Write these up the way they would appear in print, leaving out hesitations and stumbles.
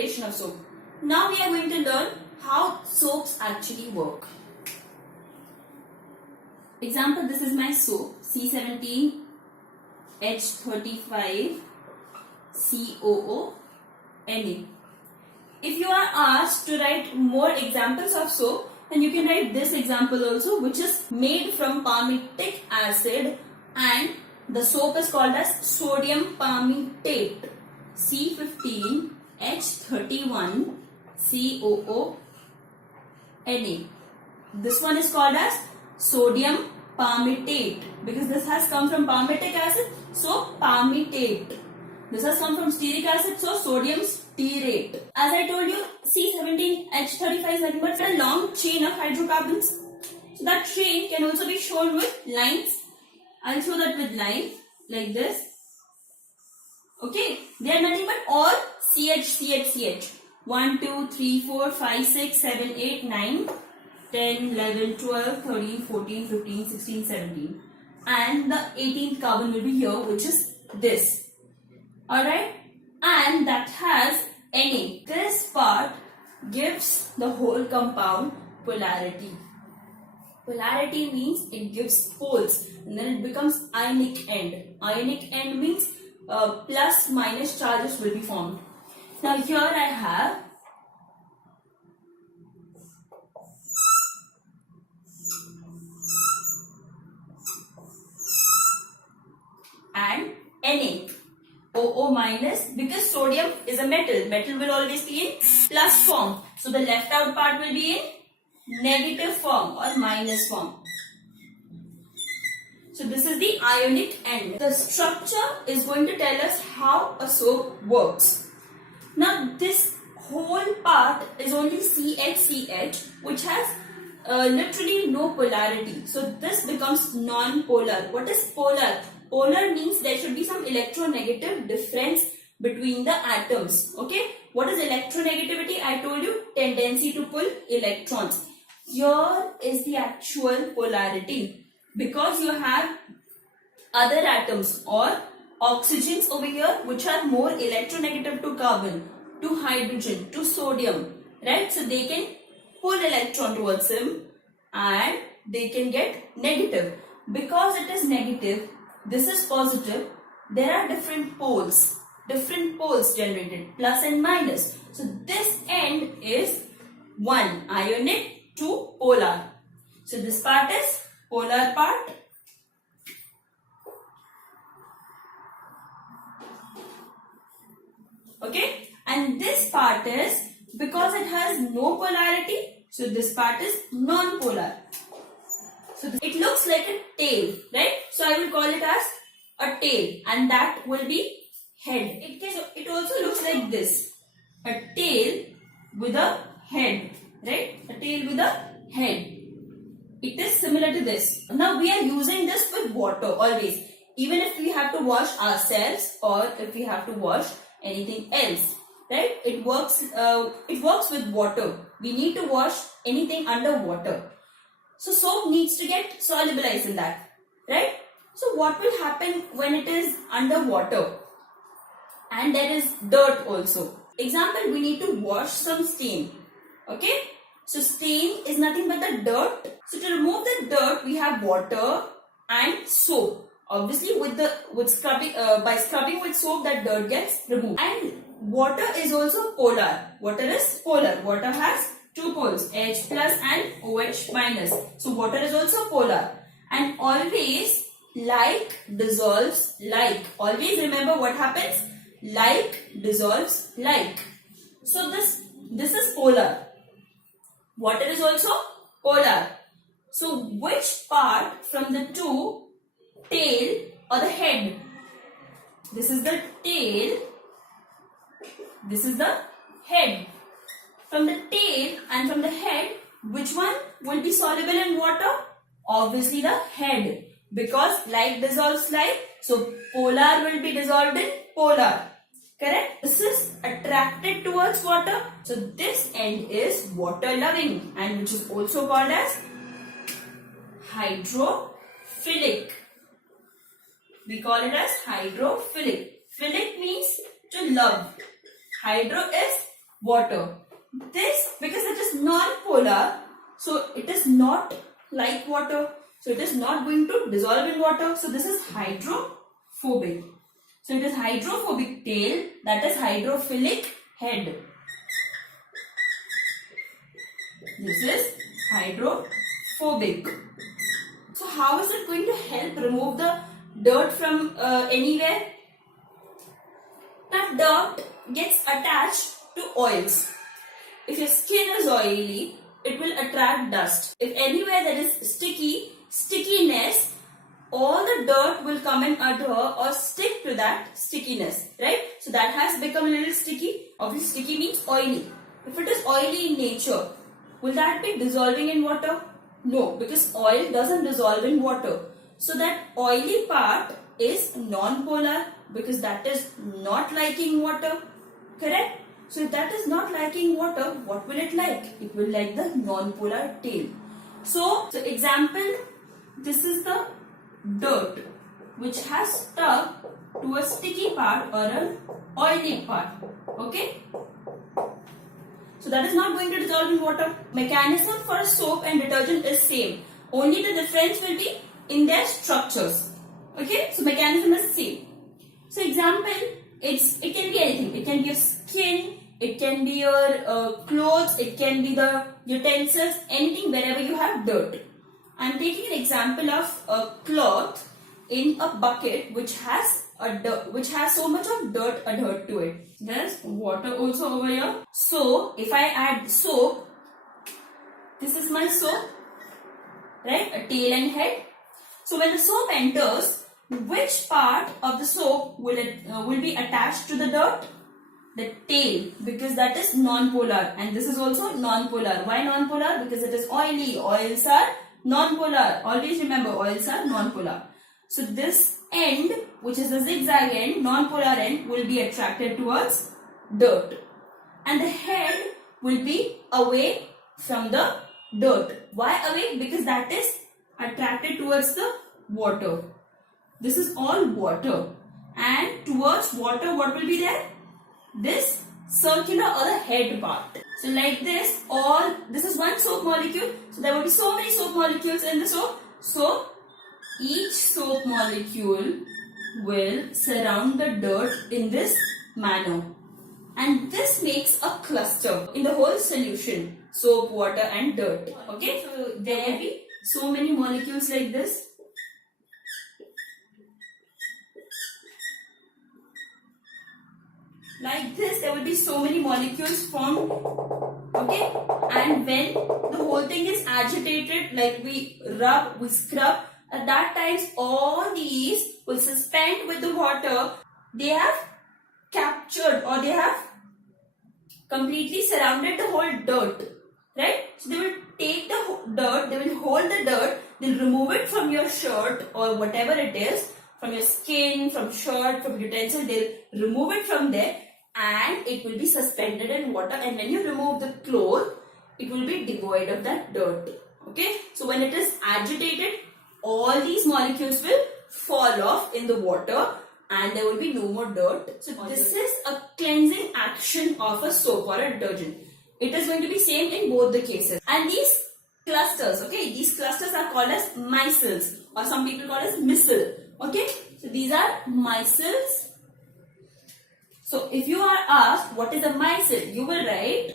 preparation of soap. Now we are going to learn how soaps actually work. Example, this is my soap C17H35COO-NA. If you are asked to write more examples of soap, then you can write this example also, which is made from palmitic acid, and the soap is called as sodium palmitate C15H31COO-NA. This one is called as sodium palmitate because this has come from palmitic acid, so palmitate. This has come from stearic acid, so sodium stearate. As I told you, C17H35 is nothing but a long chain of hydrocarbons. So that chain can also be shown with lines. I'll show that with lines like this. Okay, they are nothing but all CH. 1, 2, 3, 4, 5, 6, 7, 8, 9, 10, 11, 12, 13, 14, 15, 16, 17. And the 18th carbon will be here, which is this. Alright, and that has Na. This part gives the whole compound polarity. Polarity means it gives poles and then it becomes ionic end. Ionic end means plus minus charges will be formed. Now here I have and Na. OO minus, because sodium is a metal. Metal will always be in plus form. So the left out part will be in negative form or minus form. So this is the ionic end. The structure is going to tell us how a soap works. Now this whole part is only CH, which has literally no polarity. So this becomes non-polar. What is polar? Polar means there should be some electronegative difference between the atoms. Okay. What is electronegativity? I told you, tendency to pull electrons. Here is the actual polarity. Because you have other atoms or oxygens over here which are more electronegative to carbon, to hydrogen, to sodium. Right. So they can pull electron towards them and they can get negative. Because it is negative, this is positive, there are different poles generated, plus and minus. So this end is 1, ionic, 2, polar. So this part is polar part. Okay, and this part is, because it has no polarity, so this part is non-polar. So it looks like a tail, right? So I will call it as a tail, and that will be head. It also looks like this, a tail with a head, right? A tail with a head. It is similar to this. Now we are using this with water always, even if we have to wash ourselves or if we have to wash anything else, right? It works with water. We need to wash anything under water. So soap needs to get solubilized in that, right? So what will happen when it is under water and there is dirt also? Example, we need to wash some stain. Okay, so stain is nothing but the dirt. So to remove the dirt, we have water and soap. Obviously, by scrubbing with soap, that dirt gets removed. And water is also polar. Water is polar. Water has two poles, H plus and OH minus. So water is also polar. And always like dissolves like. Always remember what happens? Like dissolves like. So this is polar. Water is also polar. So which part from the two, tail or the head? This is the tail. This is the head. From the tail and from the head, which one will be soluble in water? Obviously the head. Because like dissolves like, so polar will be dissolved in polar. Correct? This is attracted towards water. So this end is water loving, and which is also called as hydrophilic. We call it as hydrophilic. Philic means to love. Hydro is water. This, because it is non-polar, so it is not like water. So it is not going to dissolve in water. So this is hydrophobic. So it is hydrophobic tail, that is hydrophilic head. This is hydrophobic. So how is it going to help remove the dirt from anywhere? That dirt gets attached to oils. If your skin is oily, it will attract dust. If anywhere there is stickiness, all the dirt will come and adhere or stick to that stickiness, right? So that has become a little sticky. Obviously sticky means oily. If it is oily in nature, will that be dissolving in water? No, because oil doesn't dissolve in water. So that oily part is non-polar because that is not liking water, correct? So if that is not liking water, what will it like? It will like the non-polar tail. So example, this is the dirt which has stuck to a sticky part or an oily part, okay? So that is not going to dissolve in water. Mechanism for a soap and detergent is same. Only the difference will be in their structures. Okay, so mechanism is same. So example, it can be anything. It can be your skin, it can be your clothes, it can be the utensils, anything wherever you have dirt. I am taking an example of a cloth in a bucket which has so much of dirt adhered to it. There's water also over here. So if I add soap, this is my soap, right? A tail and head. So when the soap enters, which part of the soap will be attached to the dirt? The tail, because that is non-polar, and this is also non-polar. Why non-polar? Because it is oily. Oils are non-polar. Always remember, oils are non-polar. So this end, which is the zigzag end, non-polar end, will be attracted towards dirt, and the head will be away from the dirt. Why away? Because that is attracted towards the water. This is all water, and towards water what will be there? This circular or the head part. So like this, this is one soap molecule. So there will be so many soap molecules in the soap. So each soap molecule will surround the dirt in this manner, and this makes a cluster in the whole solution: soap, water and dirt. Okay, so there will be so many molecules like this. Like this, there will be so many molecules formed, okay? And when the whole thing is agitated, like we rub, we scrub, at that times all these will suspend with the water. They have captured or they have completely surrounded the whole dirt, right? So they will take the dirt, they will hold the dirt, they'll remove it from your shirt or whatever it is, from your skin, from shirt, from utensil, they'll remove it from there, and it will be suspended in water, and when you remove the cloth, it will be devoid of that dirt. Okay, so when it is agitated, all these molecules will fall off in the water and there will be no more dirt. So this is a cleansing action of a soap or a detergent. It is going to be same in both the cases. And these clusters, okay, these clusters are called as micelles, or some people call as micelle. Okay, so these are micelles. So if you are asked what is a micelle, you will write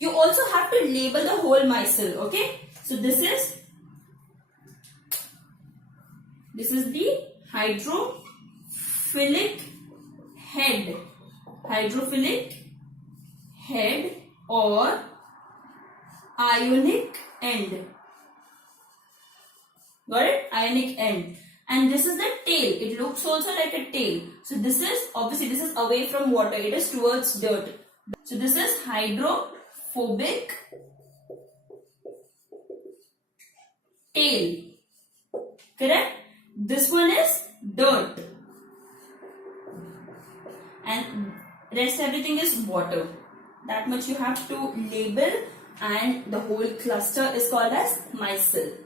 you also have to label the whole micelle, okay? So this is the hydrophilic head. Hydrophilic head or ionic end. Got it? Ionic end. And this is the tail. It looks also like a tail. So this is, obviously this is away from water. It is towards dirt. So this is hydrophobic tail. Correct? This one is dirt. And rest everything is water. That much you have to label, and the whole cluster is called as micelle.